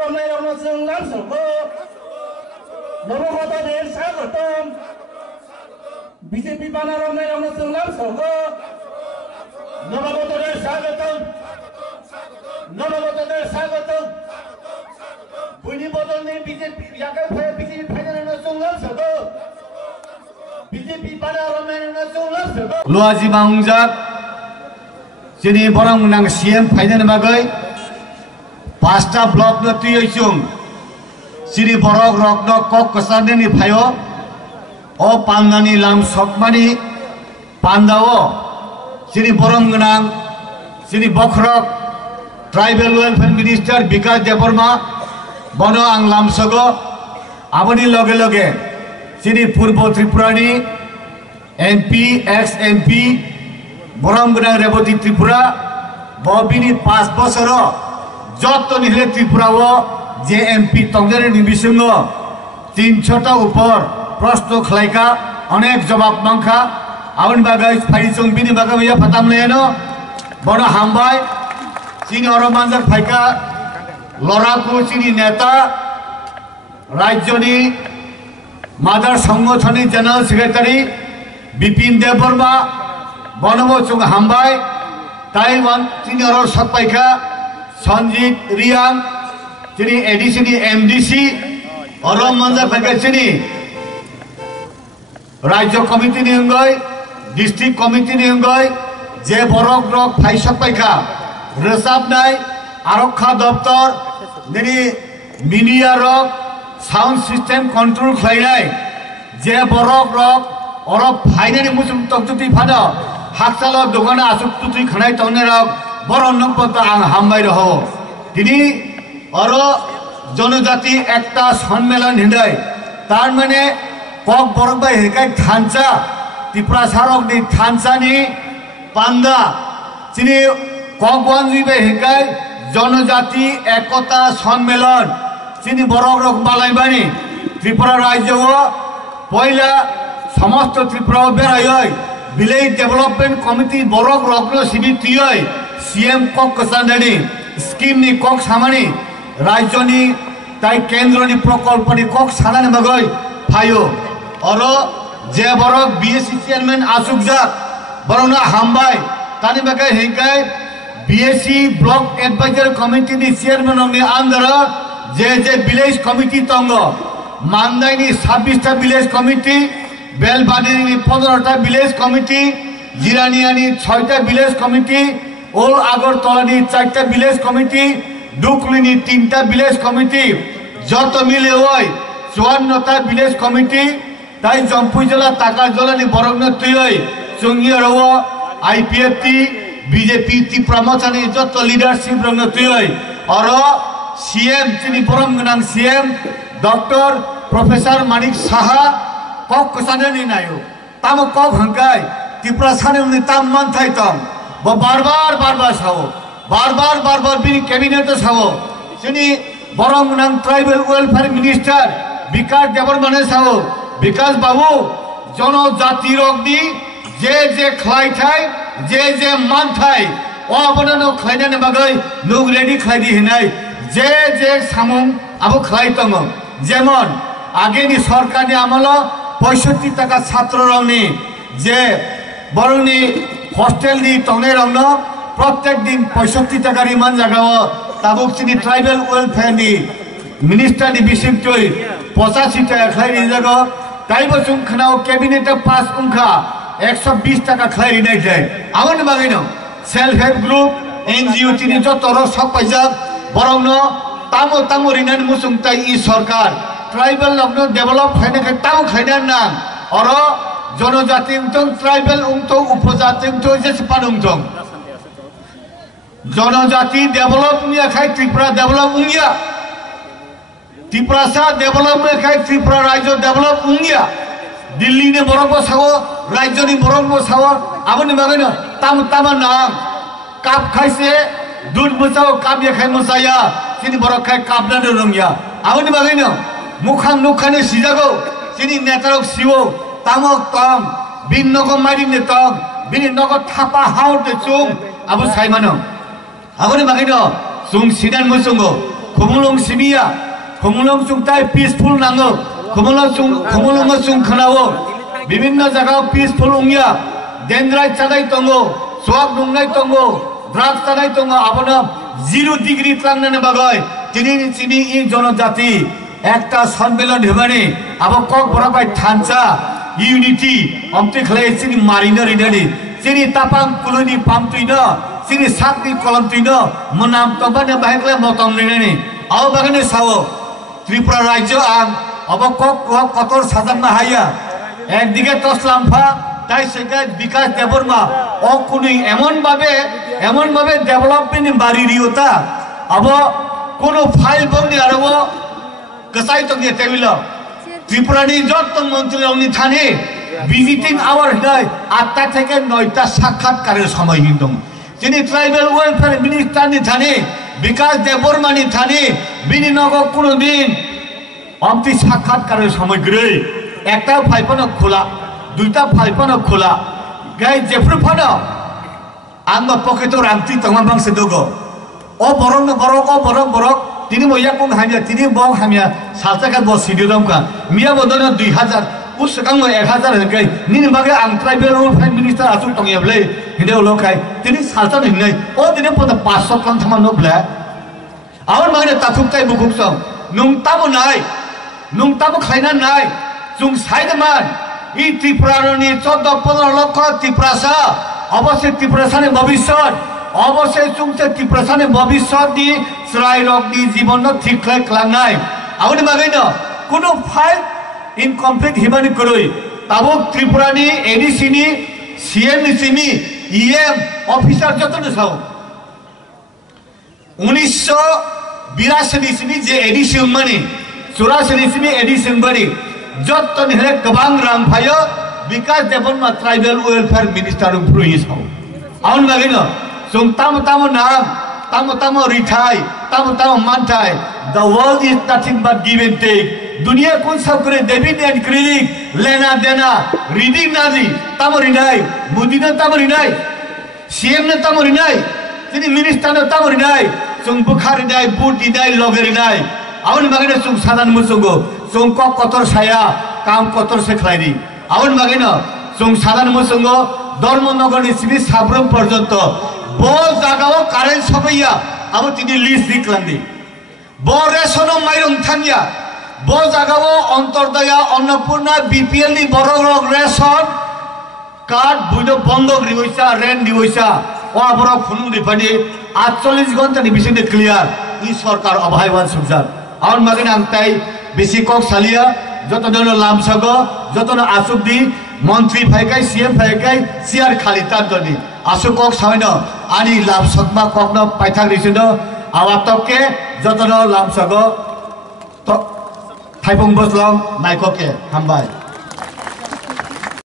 রমনাই রমনাসং লামসংগো নবগতদের স্বাগতম বিজেপি বানা রমনাই রমনাসং লামসংগো নবগতদের স্বাগতম নবগতদের স্বাগতম বুনি বদলনি বিজেপি ইয়াকে বিজেপি ফাইনাল রমনাসং লামসংগো বিজেপি বানা রমনাই রমনাসং লামসংগো লুয়াজি মাংজাক যিনি বরং নাং সিএম ফাইনাল বাগৈ পাঁচটা ব্লক নতুই হইছুং সিরি বরক রকন কক কসানি ফাইও ও পান্দানি লাম সকমানি পান্দাও সিরি বরং গনাং সিরি বখরক ট্রাইবেল ওয়েলফেয়ার মিনিস্টার বিকাশ দেববর্মা বন आं लामसगो आबनि लगे लगे सिरि पूर्व त्रिपुरानि एमपी एक्स एमपी बरम गनां रेवती त्रिपुरा बबिनि 5 बছर যত নিলে ত্রিপুরাও যে এমপি তংদের নিবিসঙ্গ 300টা উপর প্রশ্ন খাইকা অনেক জবাব মাংখা আউন বাগাই ফাইচং বিনি বাগাইয়া ফাতাম লেনো বড় হামবাই চিনি অরমানজার ফাইকা লড়াকু চিনি নেতা রাজ্যনি মাদার সংগঠনের জেনারেল সেক্রেটারি বিপিন দেববর্মা বনবচং হামবাই তাইওয়ান চিনি অর সপাইকা সঞ্জিত রিয়াং তিনি এডিসি এমডিসি অরম মঞ্জা ফেকেছিনি রাজ্য কমিটি নিয়ঙ্গই ডিস্ট্রিক্ট কমিটি নিয়ঙ্গই যে বরক রক ফাইসক পাইখা রেসাব নাই আরক্ষা দপ্তর তিনি মিডিয়া রক সাউন্ড সিস্টেম কন্ট্রোল খাইনাই যে বরক রক অরব ফাইনানি মুসুম তকতুতি ফানো হাকসাল দোকানে আসুক তুই খানাই তনে রক বড় নম্বর আং হামবাই রহ তিনি অর জনজাতি একটা সম্মেলন হিন্দাই তার মানে কক বরক বাই হেকাই থানচা ত্রিপুরা সারক নি থানচানি পান্দা তিনি কক ওয়ানজি বাই হেকাই জনজাতি একতা সম্মেলন তিনি বরক রক বালাইবানি ত্রিপুরা রাজ্য পয়লা সমস্ত ত্রিপুরা বেড়াই ভিলেজ ডেভেলপমেন্ট কমিটি বরক রগ্ন সমিতি सीएम कक कसानी स्कीम नि कक सामानी राज्यनि ताई केंद्रनि प्रकल्पनि कक सानानि बागै फायो और जे बरक बीएससी चेयरमैन आसुकजाक बरना हामबाय तानि बागै हेकाय बीएससी ब्लॉक एडवाइजर कमिटी नि चेयरमैन नि अंदर जे विलेज कमिटी तंग मानदाइनि 26 टा विलेज कमिटी बेलबाडीनि 15 टा विलेज कमिटी जिरानियानि 6 टा विलेज कमिटी ओल आगरतलानी 4टा विलेज कमिटी डुकलिनी 3टा विलेज कमिटी जत मिले 54टा विलेज कमिटी ताई जम्पुई जिला ताका जिलानि बरगनतुय चंगियारव आईपीएफटी बीजेपी त्रिपुरा मोर्चानि जत लिडारशिप रंगनतुय और सीएम चिनि बरम गनां CM doctor professor Manik Saha कक कसानि नायो ताम कक हंकाय त्रिपुरा सानि ताम मानथाय तम बार बार सावो बार बार बिनी कैबिनेट सावो सिनी बरम नाम ट्राइबल वेलफेयर मिनिस्टर विकास देबबर्मा सावो विकास बाबू जनजाति रगनी जे खलाई थाय जे मान थाय ओ अपनानो खलाइनानि बागै नुग रेडी खलाइदि हिनाय जे सामुं आबो खलाई दङ जेमन आगेनि सरकारनि आमल 65 टाका छात्र रंनि जे बरंनि हॉस्टेल दी तंगने रंगनो प्रत्येक दिन 65 टाका रिमान जागाओ ताबुक सिनी ट्राइबल वेलफेयर नि मिनिस्टर नि बिसिमतुय 85 टाका खलाइनि जागो ताइबो सुंखनाव कैबिनेट पास उंखा 120 टाका खलाइनि नाय जाय आवन बागैनो सेल्फ हेल्प ग्रुप एनजीओ तिनि जतर सब पाइजा बरंनो तामो रिनानि मुसुंगताय इ सरकार ट्राइबल लग्न डेभलप खाइनाखै तामो खाइनान ना और जनजाति ट्राइबल उपजाति जनजाति डेभलप त्रिपुरा डेभलप त्रिपुरा सा डेभलप त्रिपुरा राज्य डेभलप दिल्ली ने बरफ सावो राज्य नि बरफ सावो आबनि बागैनो ताम नाम काप खाइसे दूध मोसाओ काप ये खाइ मोसाया सिनि बरफ खाइ कापनानो रोंगिया आबनि बागैनो मुखां नुखानि सिजागो सिनि नेतारक सिवो तामक तम बिन नगो मारि ने तम बिन नगो थापा हाउ ते चुम आबो साइमानो आबनि बागैनो सुं सिदान मोसंगो khumulong simia khumulong sungtai peaceful nango khumulong sung khanao bibhinno jaga peaceful ungya dendrai chadai tongo swag nungnai tongo drugs chadai tongo abona 0 degree tlangnane bagai tini chini in jonojati ekta সম্মেলন হেবানি আবো cock বরাবাই থানচা unity অমতে খলে চিনি Marina রিনানি চিনি তাপাং কুলনি পামতুইন চিনি সাকনি কলমতুইন মনাম তবানে বাহেকলে মতম রিনানি আও বাগানে Sao Tripura রাজ্য আং আবো কক কতর সাজাম হাইয়া একদিকে তসলামফা তাই সেটা বিকাশ দেববর্মা ও কোনি এমন ভাবে ডেভেলপমেন্ট বাড়ি রিওতা আবো কোনো file বংনি আরবো Kasai to get table. Tripurani jot মন্ত্রী only thane visiting our day atta theke 9টা সাক্ষাৎকারের সময় কিন্তু তিনি ট্রাইবাল ওয়েলফেয়ার মিনিস্টার নি thane বিকাশ দেববর্মা নি thane বিনিনগর কোনদিন অমতি সাক্ষাৎকারের সময় গ্রে একটা ফাইপন খোলা দুইটা ফাইপন খোলা গাই জেফ্রু ফানো আঙ্গ পকেট রামতি তমা বাংসে দগো ও বরং বরক তিনি মইয়া কোন হামিয়া তিনি বং হামিয়া সালটাকা বস সিডিরাম কা মিয়া বদন 2000 উস কাং 1000 হকে নিন বাগে আং ট্রাইবেল ওয়েলফেয়ার মিনিস্টার আসু টংয়াবলে হিন্দে লোকাই তিনি সালটা নিনাই ও দিনে পদ 500 কাং থামা নবলা আওর মাগে তাথুকতাই বুকুকসং নুংতাবো খাইনা নাই জুং সাইদমান ই ত্রিপুরারনি 14-15 লক্ষ ত্রিপুরাসা অবশ্যই ত্রিপুরাসানে ভবিষ্যৎ অবশ্যই চুংতে ত্রিপুরাসানে ভবিষ্যৎ দি শ্রাই রগনি জীবন ঠিক ক্লাংনাই আউনি মাগাইন কোনো ফাইল ইনকমপ্লিট হিমানি করই তাবো ত্রিপুরানি এডিসিনি সিএম নিসিমি ইএম অফিসার যতন সাও 1982 নিসিমি যে এডিসিন মানি 84 নিসিমি এডিসিন বাড়ি যতন হেলে গবাং রামফায় Bikash Debbarma tribal welfare minister প্রুই সাও আউনি মাগাইন जों तामो नाम तामो रिथाय तामो मानथाय the world is nothing but give and take दुनिया कौन सब करे डेबिट एंड क्रेडिट लेना देना रीडिंग नाजी तामो रिनाय मोदी ने तामो रिनाय सीएम ने तामो रिनाय तिनी मिनिस्टार ने तामो रिनाय जों बुखार रिनाय बुट रिनाय लगे रिनाय आवन मागेनो जों सादान मुसुगो जों कतर साया काम कतर से खलाइनि आवन मागेनो जों सादान मुसुगो धर्मनगरनि सिबि साब्रम पर्यन्त बो जागाओ कारेन्ट सफैया अब तिनी लिस्ट दिक्लांदि बो रेशनो माइरं थांया बो जागाओ अंतरदया अन्नपूर्णा बीपीएल नि बरग रेशन कार्ड बुइनो बंद रिवैसा रेंट दिवैसा ओ आबरा फुनुं दिफानि 48 घंटा नि बिसिने क्लियर इ सरकार अभायवान सुबजात आउन मागिन आंताय बेसि कक सालिया जतन लामसगो जतन आसुबदि मन्त्री फाइकाय सीएम फाइकाय सिआर खालितान दनि आसु कक साइन आनि लामसगमा ककन पाइथाक रिसिनो आवातके जतन लामसगो तो थाइपं बसलं नायकके हामबाय।